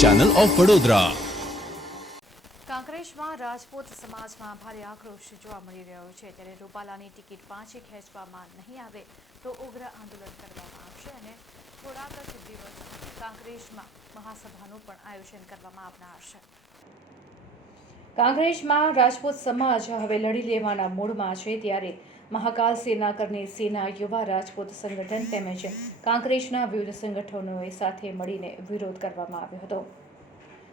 Channel of Vadodara કાંકરેજમાં રાજપૂત સમાજમાં ભારે આક્રોશ જોવા મળી રહ્યો છે. ત્યારે રૂપાલાની ટિકિટ પાછી ખેંચવામાં નહીં આવે તો ઉગ્ર આંદોલન કરવામાં આવશે અને થોડાક જ દિવસ કાંકરેજમાં મહાસભાનું પણ આયોજન કરવામાં આવનાર છે. કાંકરેજમાં રાજપૂત સમાજ હવે લડી લેવાના મૂડમાં છે. ત્યારે મહાકાલ સેના કરની સેના યુવા રાજપૂત સંગઠન તેમજ કાંકરેજના વિવિધ સંગઠનોએ સાથે મળીને વિરોધ કરવામાં આવ્યો હતો.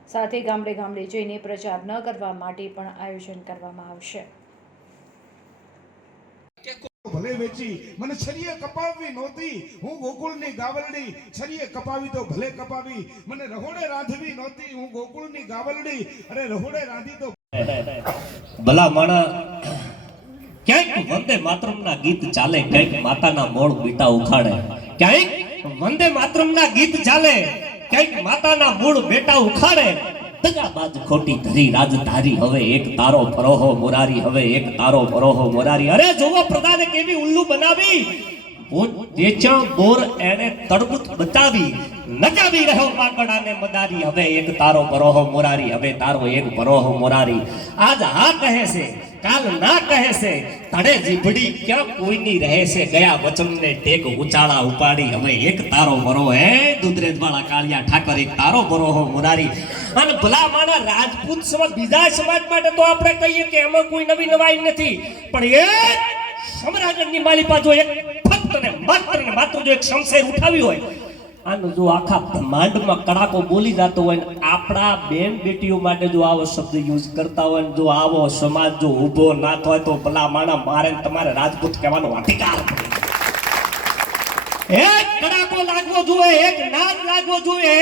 સાથે ગામડે ગામડે જઈને પ્રચાર ન કરવા માટે પણ આયોજન કરવામાં આવશે. ભલે વેચી મને છરીએ કપાવવી નહોતી. હું ગોકુળની ગાવલડી છરીએ કપાવી તો ભલે કપાવી. મને રહોડે રાંધવી નહોતી. હું ગોકુળની ગાવલડી અરે રહોડે રાંધી તો ભલા માણા ક્યાંક વંદે માતરમના ગીત ચાલે, ક્યાંક માતાના મોળ બીટા ઉખાડે. ક્યાંક વંદે માતરમના ગીત ચાલે, ક્યાંક માતાના મૂળ બેટા ઉખાડે. દગાબાજ ખોટી ધરી રાજધારી, હવે એક તારો ફરોહો મોરારી, હવે એક તારો ફરોહો મોરારી. અરે જોવો પ્રધાને કેવી ઉલ્લુ બનાવી? વેચાણ બોર હવે એક તારો પરોહો મોરારી, હવે તારો હા ટેક ઉચાળા ઉપાડી. હવે એક તારો બરો હે દુધરેજ વાળા કાળિયા ઠાકર એક તારો બરોહો મોરારી. અને ભલા માના રાજપૂત સમાજ બીજા સમાજ માટે તો આપણે કહીએ કે એમાં કોઈ નવી નવાઈ નથી. પણ એ સમરાજનની માલી જો એક માત્ર ને માત્ર જો એક શમશેર ઉઠાવી હોય, આનો જો આખા બ્રહ્માંડમાં કડાકો બોલી જતો હોય ને આપણા બેન બેટીઓ માટે જો આવો શબ્દ યુઝ કરતા હોય ને જો આવો સમાજ જો ઊભો ના થાય તો ભલા માણા મારે તમારે રાજપૂત કહેવાનો અધિકાર એક કડાકો લાગવો જોઈએ, એક નાદ લાગવો જોઈએ.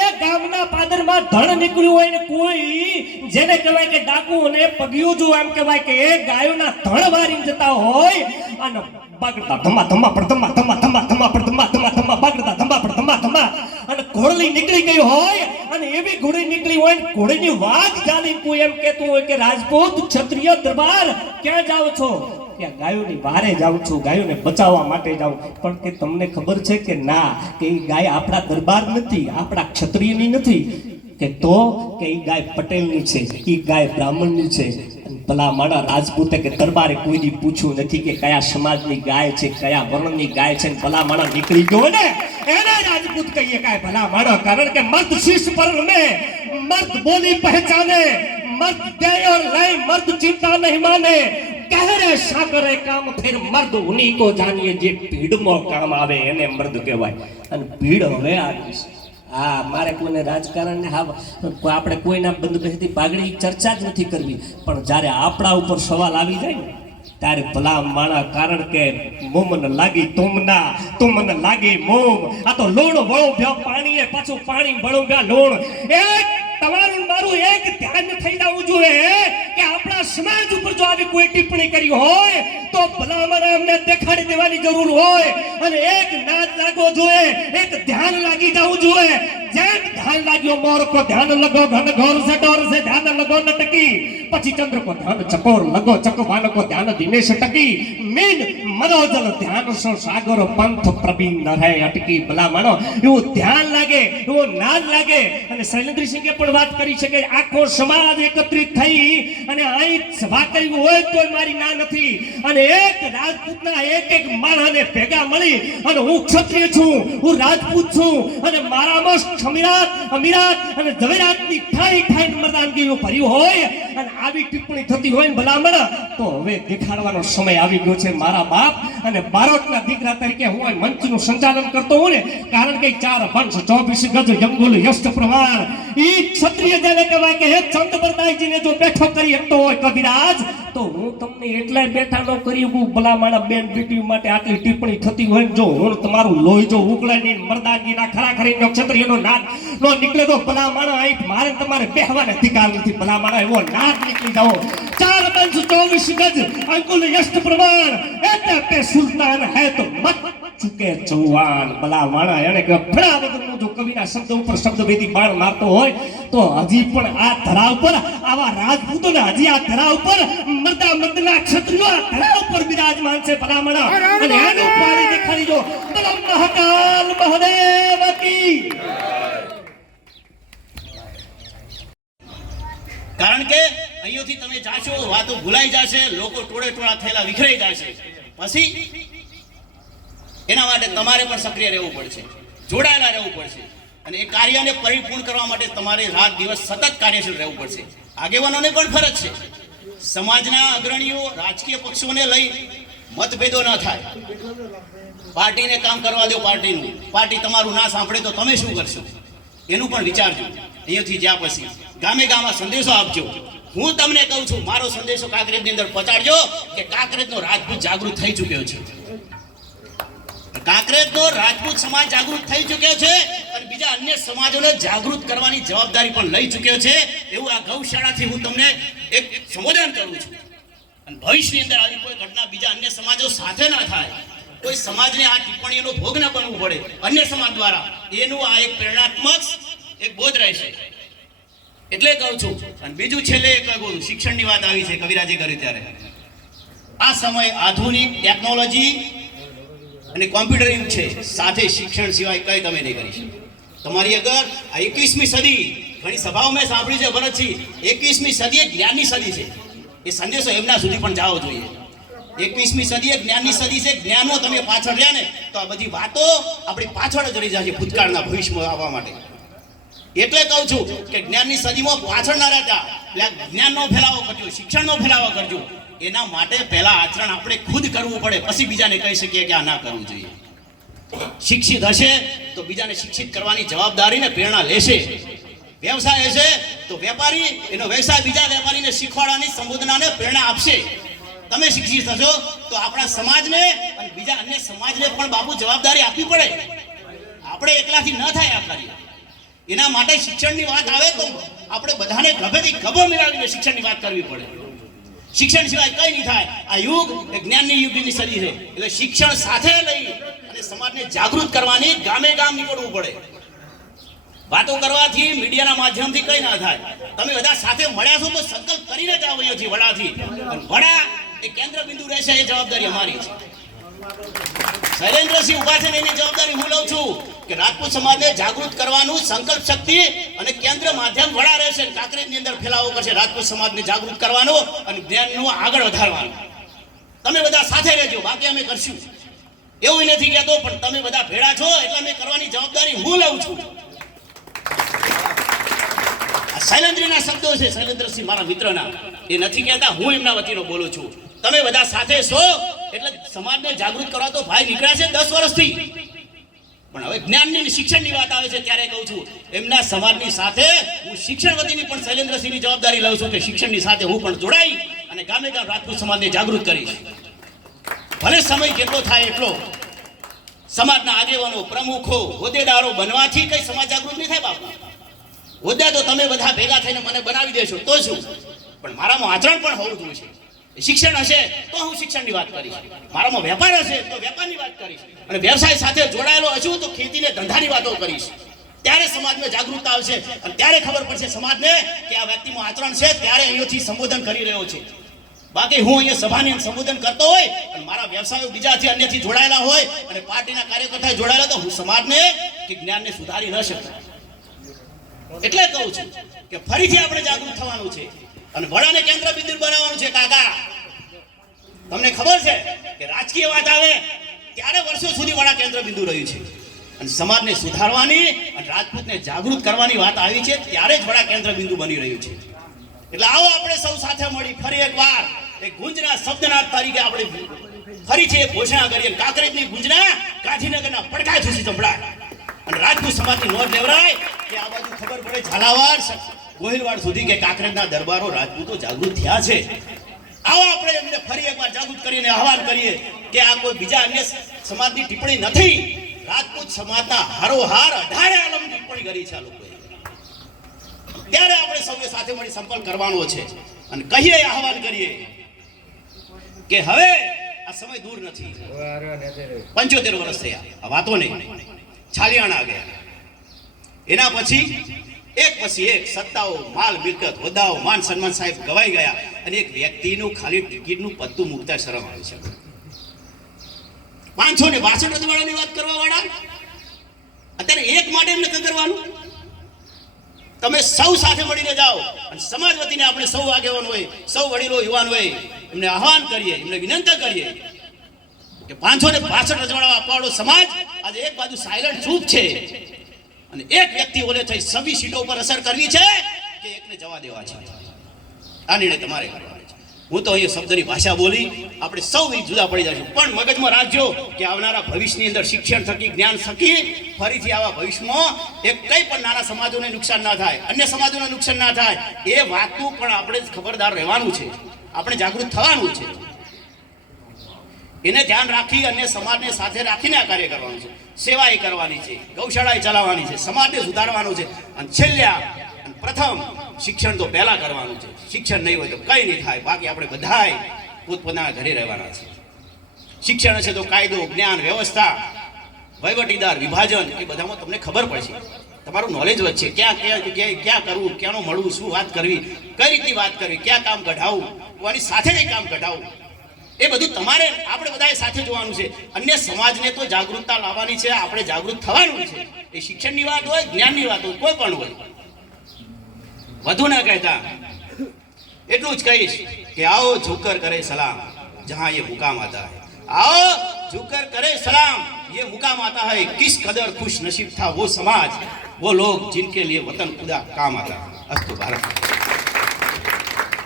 એ ગામના પાદરમાં ધણ નીકળ્યું હોય ને કોઈ, જેને કહેવાય કે ડાકુ અને પગ્યું જો એમ કહેવાય કે એ ગાયોના ધણ વારીને જતા હોય, અને બગડતા ધમા ધમા પર ધમા ધમા ધમા ધમા પર ધમા ધમા ધમા બગડતા ધમા પર ધમા ધમા અને ઘોડલી નીકળી ગઈ હોય અને એવી ઘોડી નીકળી હોય ને ઘોડીની વાત જાણી કોઈ એમ કહેતું હોય કે રાજપૂત ક્ષત્રિય દરબાર ક્યાં જાઓ છો? ત્યાં ગાયોની વારે જાઉં છું, ગાયોને બચાવવા માટે જાઉં. પણ કે તમને ખબર છે કે ના, કે એ ગાય આપણા દરબાર નથી, આપણા ક્ષત્રિયની નથી. કે તો કે એ ગાય પટેલની છે એ ગાય બ્રાહ્મણની છે. ભલા માણા રાજપૂતે કે દરબારે કોઈ કોઈની પૂછ્યું નથી કે કયા સમાજની ગાય છે, કયા વર્ણની ગાય છે ભલા માણા નીકળી ગયો ને? એને રાજપૂત કહીએ કાય ભલા માણો કારણ કે મર્દ શીશ પર મે મર્દ બોલી પહેચાને, મર્દ દે ઓર લઈ, મર્દ ચિંતા નહીં માને. કહરે સાગરે કામ, ફેર મર્દ ઉની કો જાણીએ જે ભીડમાં કામ આવે, એને મર્દ કહેવાય. અને ભીડ હવે આવી છે. હા, મારે કોઈને રાજકારણને હા આપણે કોઈના બંધ બેસતી પાઘડી ચર્ચા જ નથી કરવી. પણ જ્યારે આપણા ઉપર સવાલ આવી જાય ને, ત્યારે ભલા માણા કારણ કે મોમન લાગી તુમના તુમન લાગી મોમ. આ તો લોણ વળો ભ્યો એ પાછું પાણી વળો ભ્યા લોણ. એક તમારું મારું એક ધ્યાન થઈ જવું જોઈએ. કે આપણા સમાજ ઉપર જો આવી કોઈ ટિપ્પણી કરી હોય, તો ભલામણ અમને દેખાડી દેવાની જરૂર હોય. અને એક નાદ લાગવો જોઈએ, એક ધ્યાન લાગી જવું જોઈએ. જેમ ધ્યાન લાગ્યો મોર કો ધ્યાન લગો, ઘન ઘોર સે ડોર સે ધ્યાન લગો ટકી. પછી ચંદ્ર કો ધ્યાન ચકોર લગો ચકવાન કો ધ્યાન દિનેશ ટકી. મીન મનોજલ ધ્યાન સો સાગર પંથ પ્રબીન ન રહે અટકી ભલા માનો એવું ધ્યાન લાગે, એવો નાદ લાગે. અને શૈલેન્દ્રસિંહે પણ વાત કરી છે કે આખો સમાજ એકત્રિત થઈ અને અહીં સભા કરવી હોય તો મારી ના નથી. અને એક રાજપૂતના એક એક માણસને ભેગા મળી અને હું ક્ષત્રિય છું, હું રાજપૂત છું અને મારામાં સમીરાત અમીરાત અને ઝવેરાતની ઠાઈ ઠાઈ મર્દાનગીઓ ભર્યું હોય અને આવી ટિપ્પણી થતી હોય ભલામણ, તો હવે દેખાડવાનો સમય આવી ગયો છે મારા બાપ અને બારોટના દીકરા તરીકે હું આ મંચનું સંચાલન કરતો હું ને, કારણ કે ચાર વંશ, ચોવીસ ગજ જંગુલ યષ્ટ પ્રમાણ, ઈ ક્ષત્રિય જેને કહેવાય કે હે ચંદ્રબરદાઈજીને જો બેઠો કરી શકતો હોય કવિરાજ. તો હું તમને એટલા બેઠા ન કરી હું ભલા બેન બેટી માટે આટલી ટિપ્પણી થતી હોય જો હું તમારું લોહી જો ઉકળે નહીં મરદાગીના ખરા ખરી ક્ષત્રિયનો નાદ નો નીકળે તો ભલા અહીં મારે તમારે બેહવાને અધિકાર નથી. ભલા મારા એવો નાદ નીકળી જાઓ. ચાર બંશ ચોવીસ ગજ અંકુલ યષ્ટ પ્રમાણ. એટલે સુલતાન હે તો મત. ચૂકે ચૌહાણ ભલા માણા એને ગભરા ભણા જો કવિના શબ્દ ઉપર શબ્દ ભેદી બાણ મારતો હોય તો હજી પણ આ ધરા ઉપર આવા રાજપૂતોને હજી આ ધરા ઉપર મર્દા મર્દના ક્ષત્રિયો આ ધરા ઉપર બિરાજમાન છે ભલા માણા અને એનું પાણી દેખાડી જો બોલો મહાકાલ મહાદેવ કી કારણ કે અહીંયાથી તમે જાશો વાતો ભૂલાઈ જશે લોકો ટોળે ટોળા થયેલા વિખરાઈ જશે. પછી એના માટે તમારે પણ સક્રિય રહેવું પડશે. જોડાયેલા રહેવું પડશે. અને એ કાર્યને પરિપૂર્ણ કરવા માટે તમારે રાત દિવસ સતત કાર્યશીલ રહેવું પડશે. આગેવાનોને પણ ફરજ છે. સમાજના અગ્રણીઓ, રાજકીય પક્ષોને લઈ મતભેદો ન થાય. પાર્ટીને કામ કરવા દો પાર્ટીનું. પાર્ટી તમારું ના સાંભળે તો તમે શું કરશો? એનું પણ વિચારજો. અહીંયાથી જ્યાં પછી ગામે ગામમાં સંદેશો આપજો. હું તમને કહું છું, મારો સંદેશો કાંકરેજની અંદર પહોંચાડજો કે કાંકરેજનો રાજપૂત જાગૃત થઈ ચૂક્યો છે. કાંકરેજનો રાજપૂત સમાજ જાગૃત થઈ ચૂક્યો છે અને બીજા અન્ય સમાજોને જાગૃત કરવાની જવાબદારી પણ લઈ ચૂક્યો છે. એવું આ ગૌશાળાથી હું તમને એક સંબોધન કરું છું. ભવિષ્યની અંદર આવી કોઈ ઘટના બીજા અન્ય સમાજો સાથે ના થાય, કોઈ સમાજને આ ટિપ્પણીઓનો ભોગ ન બનવું પડે. અન્ય સમાજ દ્વારા એનું આ એક પ્રેરણાત્મક એક બોધ રહેશે. એટલે કહું છું, અને બીજું છેલ્લે શિક્ષણની વાત આવી છે કવિરાજે કરી ત્યારે. આ સમય આધુનિક ટેકનોલોજી અને કોમ્પ્યુટર યુગ છે, સાથે શિક્ષણ સિવાય કઈ તમે નહીં કરી શકો. તમારી અગર આ એકવીસમી સદી, ઘણી સભાઓ મેં સાંભળ્યું છે ભરતસિંહ, એકવીસમી સદી એ જ્ઞાનની સદી છે. એ સંદેશો એમના સુધી પણ જાવો જોઈએ. એકવીસમી સદી એ જ્ઞાનની સદી છે, જ્ઞાનો તમે પાછળ રહ્યા ને, તો આ બધી વાતો આપણી પાછળ જ રહી છે ભૂતકાળના ભવિષ્યમાં આવવા માટે. એટલે કહું છું કે જ્ઞાનની સદીમાં પાછળ ના રહેતા એટલે જ્ઞાનનો ફેલાવો કરજો, શિક્ષણનો ફેલાવો કરજો. એના માટે પહેલા આચરણ આપણે ખુદ કરવું પડે, પછી બીજાને કહી શકીએ કે આ ના કરવું જોઈએ. શિક્ષિત હશે તો બીજાને શિક્ષિત કરવાની જવાબદારીને પ્રેરણા લેશે. વ્યવસાય હશે તો વેપારી, એનો વ્યવસાય બીજા વેપારીને શીખવાડવાની સંબોધનાને પ્રેરણા આપશે. તમે શિક્ષિત થશો તો આપણા સમાજને અને બીજા અન્ય સમાજને પણ બાબુ જવાબદારી આપવી પડે. આપણે એકલાથી ન થાય આ કાર્ય. એના માટે શિક્ષણની વાત આવે તો આપણે બધાને ગભેથી ગભો મેળવીને શિક્ષણની વાત કરવી પડે. શિક્ષણ સિવાય કઈ નહીં થાય. આ યુગ એ જ્ઞાનની યુગની સદી છે. એટલે શિક્ષણ સાથે લઈ અને સમાજને જાગૃત કરવાની ગામે ગામ નીકળવું પડે. વાતો કરવાથી, મીડિયાના માધ્યમથી કઈ ના થાય. તમે બધા સાથે મળ્યા છો તો સંકલ્પ કરીને જ આવ્યો છે વડાથી. વડા એ કેન્દ્ર બિંદુ રહેશે એ જવાબદારી અમારી છે. શૈલેન્દ્રસિંહ ઊભા એની જવાબદારી હું લઉં છું કે રાજપૂત સમાજને જાગૃત કરવાનું સંકલ્પ શક્તિ અને કેન્દ્ર માધ્યમ વડા રહેશે કાંકરેજની અંદર ફેલાવો કરશે રાજપૂત સમાજને જાગૃત કરવાનો અને જ્ઞાનનું આગળ વધારવાનું. તમે બધા સાથે રહેજો, બાકી અમે કરશું. એવું નથી કહેતો, પણ તમે બધા ભેડા છો એટલે અમે કરવાની જવાબદારી હું લઉં છું. શૈલેન્દ્રના શબ્દો છે, શૈલેન્દ્રસિંહ મારા મિત્રના. એ નથી કહેતા, હું એમના વતીનો બોલું છું. તમે બધા સાથે છો એટલે સમાજને જાગૃત કરવા તો ભાઈ નીકળ્યા છે દસ વર્ષથી. પણ હવે જ્ઞાનની શિક્ષણની વાત આવે છે ત્યારે કહું છું, એમના સમાજની સાથે હું શિક્ષણ વધીની પણ શૈલેન્દ્રસિંહની જવાબદારી લઉં છું કે શિક્ષણની સાથે હું પણ જોડાઈ અને ગામે ગામ રાજપૂત સમાજને જાગૃત કરીશ. ભલે સમય કેટલો થાય એટલો, સમાજના આગેવાનો, પ્રમુખો, હોદ્દેદારો બનવાથી કઈ સમાજ જાગૃત નહીં થાય બાપુ. હોદ્દા તો તમે બધા ભેગા થઈને મને બનાવી દેશો, તો શું? પણ મારામાં આચરણ પણ હોવું જોઈએ. શિક્ષણ હશે તો હું શિક્ષણની વાત કરીશ. મારામાં વેપાર હશે તો વેપારની વાત કરીશ. અને વ્યવસાય સાથે જોડાયેલો હશું તો ખેતીને ધંધાની વાતો કરીશ. ત્યારે સમાજમાં જાગૃતતા આવશે અને ત્યારે ખબર પડશે સમાજને કે આ વ્યક્તિમાં આચરણ છે, ત્યારે અહીંયાથી સંબોધન કરી રહ્યો છે. બાકી હું અહીંયા સભાની સંબોધન કરતો હોય અને મારા વ્યવસાયો બીજાથી અન્યથી જોડાયેલા હોય અને પાર્ટીના કાર્યકર્તા જોડાયેલા તો હું સમાજને કે જ્ઞાનને સુધારી ન શકું. એટલે કહું છું કે ફરીથી આપણે જાગૃત થવાનું છે. અને વડાને કેન્દ્ર બિંદુ બનાવવાનું છે, કાકા. તમને ખબર છે કે રાજકીય વાત આવે ત્યારે વર્ષો સુધી વડા કેન્દ્ર બિંદુ રહ્યું છે. અને સમાજને સુધારવાની અને રાજપૂતને જાગૃત કરવાની વાત આવી છે, ત્યારે જ વડા કેન્દ્ર બિંદુ બની રહ્યું છે. એટલે આવો આપણે સૌ સાથે મળી ફરી એકવાર એ ગુંજના શબ્દનાથ તરીકે આપણે ફરીથી એક ઘોષણા કરીએ. કાંકરેજની ગુંજના ગાંધીનગરના પડકાર સુધી સંભળાય. અને રાજપૂત સમાજની નોંધ લેવરાય કે આ બાજુ ખબર પડે ઝાલાવાડ ગોહિલવાડ સુધી કે કાંકરેજના દરબારો રાજપૂતો જાગૃત થયા છે. આવો આપણે એમને ફરી એકવાર જાગૃત કરીને આહવાન કરીએ કે આ કોઈ બીજા અન્ય સમાજની ટિપ્પણી નથી. રાજપૂત સમાજના હારોહાર અઢારે આલમ ટિપ્પણી કરી છે આ લોકોએ. ત્યારે આપણે સૌએ સાથે મળી સંપર્ક કરવાનો છે અને કહીએ આહવાન કરીએ કે હવે આ સમય દૂર નથી. પંચોતેર વર્ષ થયા. વાતો નહીં. છાલિયાણા ગયા. એના પછી એક પછી એક સત્તાઓ, માલ મિલકત હોદ્દાઓ માન સન્માન સાહેબ ગવાઈ ગયા અને એક વ્યક્તિનું ખાલી ટિકિટનું પત્તું મૂકતા શરમ આવે છે. પાંચસો ને બાસઠ રજવાડાની વાત કરવા વાળા અત્યારે એક માટે એમને કરવાનું તમે સૌ સાથે મળીને જાઓ અને સમાજ વતીને આપણે સૌ આગેવાન હોય, સૌ વડીલો યુવાન હોય, એમને આહવાન કરીએ, એમને વિનંતી કરીએ કે પાંચસો ને બાસઠ રજવાડા આપવાળો સમાજ. આજે એક બાજુ સાયલન્ટ ચૂપ છે. અને એક વ્યક્તિ ઓલે થઈ સભી સીટો ઉપર અસર કરવી છે? કે એકને જવા દેવા છે. આ નિર્ણય તમારે કરવાનો છે. હું તો અહીંયા શબ્દની ભાષા બોલી, આપણે સૌ જુદા પડી જશું પણ મગજમાં રાખજો કે આવનારા ભવિષ્યની અંદર શિક્ષણ થકી, જ્ઞાન થકી, ફરીથી આવા ભવિષ્યમાં એક કંઈ પણ નાના સમાજોને નુકસાન ના થાય, અન્ય સમાજોને નુકસાન ના થાય, એ વાતનું પણ આપણે ખબરદાર રહેવાનું છે. આપણે જાગૃત થવાનું છે. એને ધ્યાન રાખી અને સમાજને સાથે રાખીને આ કાર્ય કરવાનું છે. સેવા એ કરવાની છે ગૌશાળા એ ચલાવવાની છે, સમાજને સુધારવાનું છે. અને છેલ્લે પ્રથમ શિક્ષણ તો પહેલા કરવાનું છે. શિક્ષણ નહીં હોય તો કંઈ નહીં થાય. બાકી આપણે બધાય પોતપોતાના ઘરે રહેવાના છે શિક્ષણ હશે તો કાયદો, જ્ઞાન, વ્યવસ્થા, વહીવટીદાર, વિભાજન, એ બધામાં તમને ખબર પડશે. તમારું નોલેજ વધશે. ક્યાં ક્યાં ક્યાં ક્યાં કરવું, ક્યાંનું મળવું, શું વાત કરવી, કઈ રીતની વાત કરવી, ક્યાં કામ કઢાવવું કોની સાથે નહીં કામ કઢાવવું. એ બધું તમારે આપણે બધાએ સાથે જોવાનું છે અન્ય સમાજને તો જાગૃતતા લાવવાની છે આપણે જાગૃત થવાનું છે એ શિક્ષણની વાત હોય જ્ઞાનની વાત હોય કોઈ પણ હોય વધુ ના કહેતા એટલું જ કહીશ કે આવો ઝુકર કરે સલામ જહાં ये मुकाम आता है आओ झुकर करे सलाम ये मुकाम आता है किस कदर खुश नसीब था वो समाज वो लोग जिनके लिए वतन खुदा काम आता है अस्तु भारत